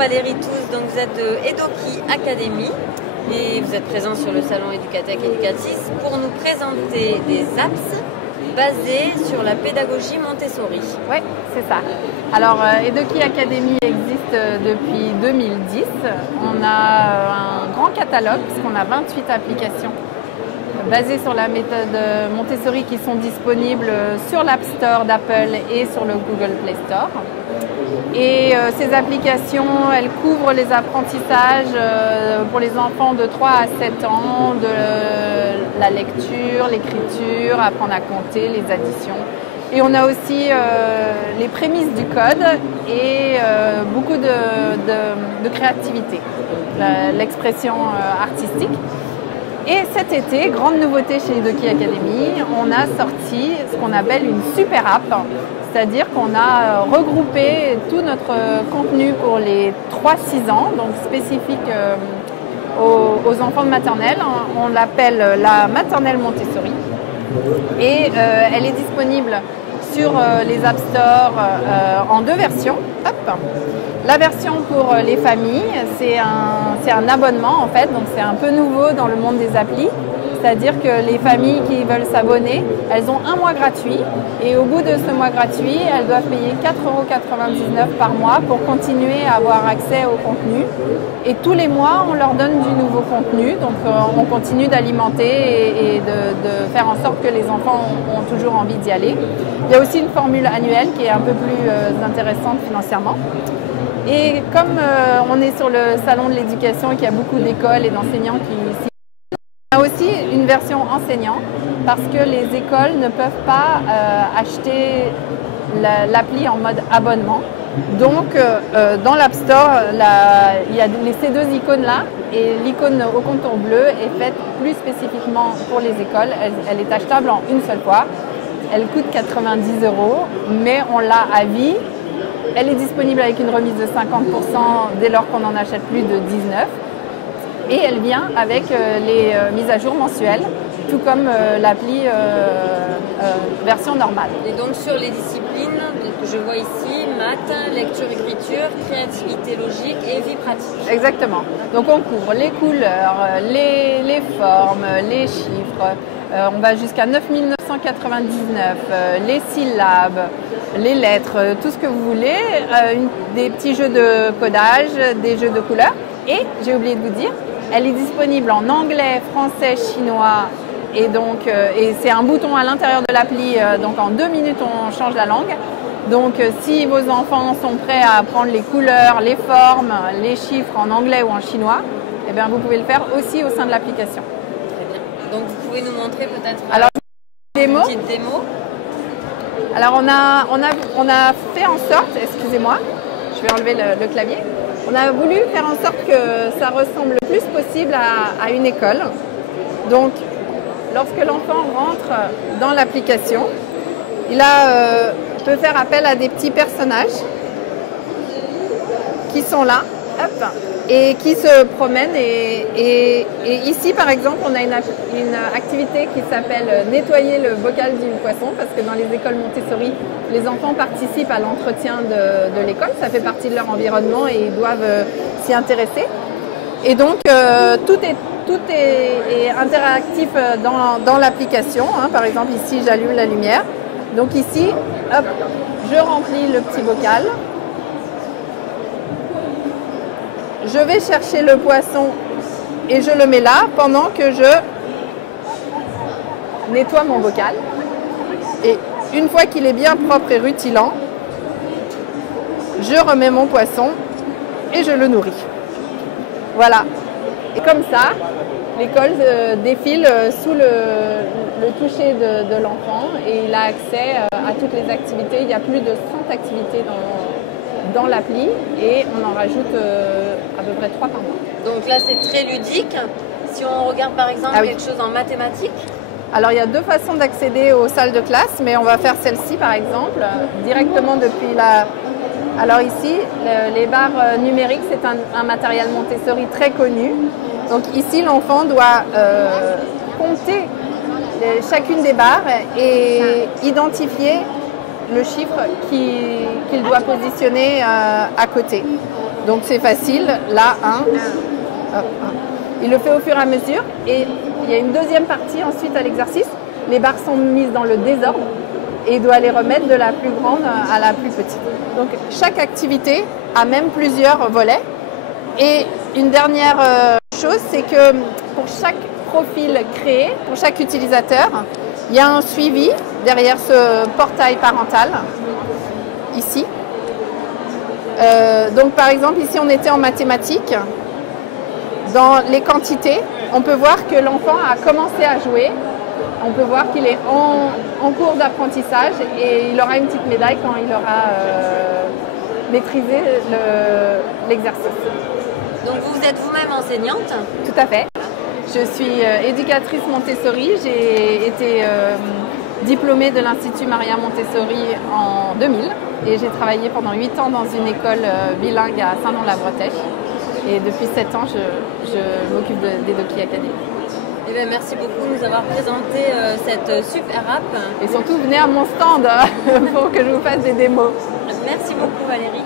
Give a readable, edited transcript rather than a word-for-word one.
Valérie Touze, donc vous êtes de Edoki Academy et vous êtes présent sur le salon Educatech Educatis pour nous présenter des apps basés sur la pédagogie Montessori. Oui, c'est ça. Alors, Edoki Academy existe depuis 2010. On a un grand catalogue puisqu'on a 28 applications basées sur la méthode Montessori qui sont disponibles sur l'App Store d'Apple et sur le Google Play Store. Et ces applications, elles couvrent les apprentissages pour les enfants de 3 à 7 ans, de la lecture, l'écriture, apprendre à compter, les additions. Et on a aussi les prémices du code et beaucoup de créativité, l'expression artistique. Et cet été, grande nouveauté chez Edoki Academy, on a sorti ce qu'on appelle une super app, c'est-à-dire qu'on a regroupé tout notre contenu pour les 3-6 ans, donc spécifique aux enfants de maternelle. On l'appelle la maternelle Montessori et elle est disponible sur les App Store en 2 versions. Hop. La version pour les familles, c'est un abonnement en fait, donc c'est un peu nouveau dans le monde des applis. C'est-à-dire que les familles qui veulent s'abonner, elles ont un mois gratuit et au bout de ce mois gratuit, elles doivent payer 4,99 € par mois pour continuer à avoir accès au contenu. Et tous les mois, on leur donne du nouveau contenu, donc on continue d'alimenter et de faire en sorte que les enfants ont toujours envie d'y aller. Il y a aussi une formule annuelle qui est un peu plus intéressante financièrement. Et comme on est sur le salon de l'éducation et qu'il y a beaucoup d'écoles et d'enseignants qui on a aussi une version enseignant parce que les écoles ne peuvent pas acheter l'appli en mode abonnement. Donc dans l'App Store, il y a ces 2 icônes-là et l'icône au contour bleu est faite plus spécifiquement pour les écoles. Elle est achetable en une seule fois. Elle coûte 90 €, mais on l'a à vie. Elle est disponible avec une remise de 50% dès lors qu'on en achète plus de 19. Et elle vient avec les mises à jour mensuelles, tout comme l'appli version normale. Et donc sur les disciplines que je vois ici, maths, lecture, écriture, créativité logique et vie pratique. Exactement. Donc on couvre les couleurs, les formes, les chiffres. On va jusqu'à 9 999, les syllabes, les lettres, tout ce que vous voulez. Des petits jeux de codage, des jeux de couleurs. Et j'ai oublié de vous dire, elle est disponible en anglais, français, chinois et donc c'est un bouton à l'intérieur de l'appli, donc en 2 minutes on change la langue. Donc si vos enfants sont prêts à apprendre les couleurs, les formes, les chiffres en anglais ou en chinois, eh bien vous pouvez le faire aussi au sein de l'application. Très bien. Donc vous pouvez nous montrer peut-être une petite démo. Alors on a fait en sorte, excusez-moi, je vais enlever le clavier. On a voulu faire en sorte que ça ressemble le plus possible à une école. Donc, lorsque l'enfant rentre dans l'application, il peut faire appel à des petits personnages qui sont là, hop, et qui se promènent. Et ici, par exemple, on a une activité qui s'appelle nettoyer le bocal du poisson, parce que dans les écoles Montessori, les enfants participent à l'entretien de l'école. Ça fait partie de leur environnement et ils doivent s'y intéresser. Et donc, tout est interactif dans l'application. Par exemple, ici, j'allume la lumière. Donc ici, hop, je remplis le petit bocal. Je vais chercher le poisson et je le mets là pendant que je nettoie mon bocal. Et une fois qu'il est bien propre et rutilant, je remets mon poisson et je le nourris. Voilà. Et comme ça, l'école défile sous le toucher de l'enfant et il a accès à toutes les activités. Il y a plus de 100 activités dans l'appli et on en rajoute à peu près 3 par mois. Donc là, c'est très ludique. Si on regarde par exemple quelque chose en mathématiques. Alors il y a 2 façons d'accéder aux salles de classe, mais on va faire celle-ci par exemple, directement depuis la... Alors ici, les barres numériques, c'est un matériel Montessori très connu. Donc ici, l'enfant doit compter chacune des barres et identifier le chiffre qu'il doit positionner à côté. Donc c'est facile, là, 1. Il le fait au fur et à mesure. Et il y a une deuxième partie ensuite à l'exercice. Les barres sont mises dans le désordre et il doit les remettre de la plus grande à la plus petite. Donc chaque activité a même plusieurs volets. Et une dernière chose, c'est que pour chaque profil créé, pour chaque utilisateur, il y a un suivi derrière ce portail parental, ici. Donc par exemple, ici on était en mathématiques. Dans les quantités, on peut voir que l'enfant a commencé à jouer. On peut voir qu'il est en cours d'apprentissage et il aura une petite médaille quand il aura maîtrisé l'exercice. Donc vous êtes vous-même enseignante? Tout à fait. Je suis éducatrice Montessori. J'ai été diplômée de l'Institut Maria Montessori en 2000 et j'ai travaillé pendant 8 ans dans une école bilingue à Saint-Nom-la-Bretèche. Et depuis 7 ans, je m'occupe d'Edoki Academy. Eh bien, merci beaucoup de nous avoir présenté cette super app. Et surtout, venez à mon stand pour que je vous fasse des démos. Merci beaucoup Valérie.